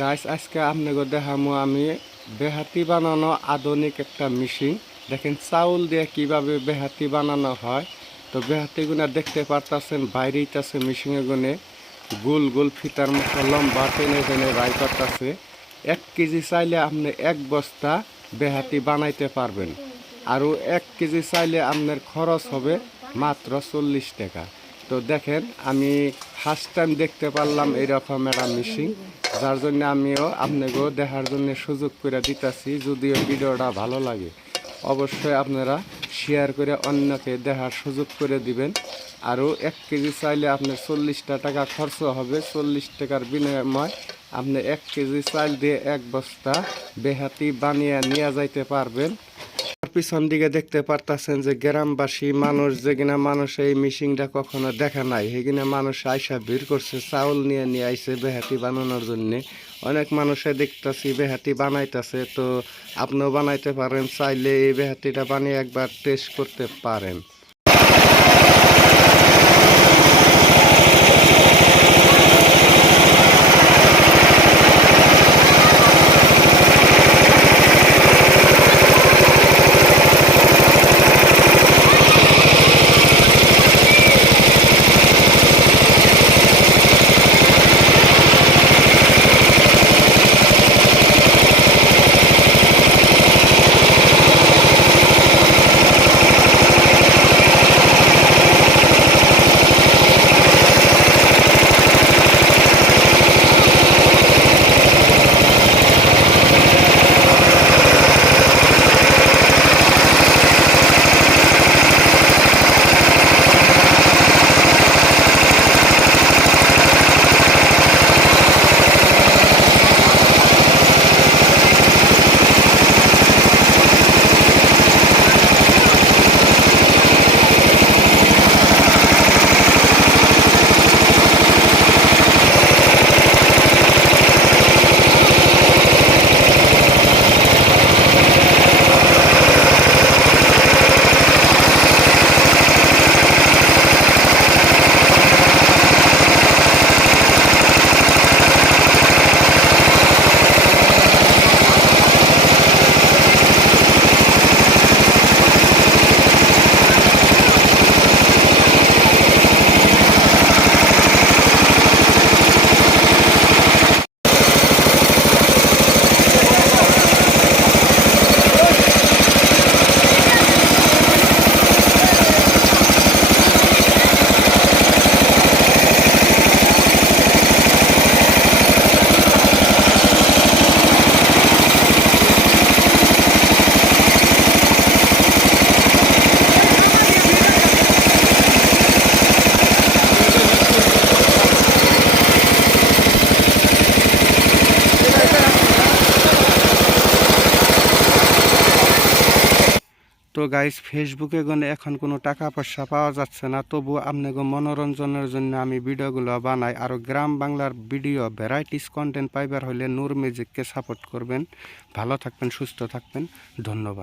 Guys আজকে আপনাকে দেখামো আমি বেহাতি বানানো আধুনিক একটা মেশিন। দেখেন চাউল দিয়ে কিভাবে বেহাতি বানানো হয়। তো বেহাতিগুলো দেখতে পারতেছেন বাইরেইতেছে মেশিনে গুনে গোল গোল ফিতার মতো লম্বা টেনে টেনে বাই করতেছে। 1 কেজি চাইলে আপনি 1 বস্তা বেহাতি বানাইতে পারবেন। আর 1 কেজি চাইলে আপনার খরচ হবে মাত্র 40 টাকা। তো দেখেন আমি ফার্স্ট টাইম দেখতে পারলাম এরকম একটা মেশিন, যার জন্য আমিও আপনাকেও দেখার জন্য সুযোগ করে দিতেছি। যদিও ভিডিওটা ভালো লাগে অবশ্যই আপনারা শেয়ার করে অন্যকে দেখার সুযোগ করে দিবেন। আরও 1 কেজি চাইলে আপনার 40 টাকা খরচ হবে। 40 টাকার বিনিময় আপনি 1 কেজি চাল দিয়ে 1 বস্তা বেহাতি বানিয়ে নিয়ে যাইতে পারবেন। পিছন দিকে দেখতে পারতেছেন যে গ্রামবাসী মানুষ যেখানে মানুষ এই মেশিনটা কখনো দেখা নাই, সেখানে মানুষ আইসা ভিড় করছে, চাউল নিয়ে নিয়ে আইসে বেহাতি বানানোর জন্য। অনেক মানুষে দেখতেছি বেহাতি বানাইতেছে। তো আপনিও বানাইতে পারেন, চাইলে এই বেহাতিটা বানিয়ে একবার টেস্ট করতে পারেন। তো গাইস ফেসবুকে গনে এখন কোনো টাকা পয়সা পাওয়া যাচ্ছে না, তবু আপনাকে মনোরঞ্জনের জন্য আমি ভিডিওগুলো বানাই। আর গ্রাম বাংলার ভিডিও ভ্যারাইটিস কন্টেন্ট পাইবার হলে নূর মিউজিককে সাপোর্ট করবেন। ভালো থাকবেন, সুস্থ থাকবেন, ধন্যবাদ।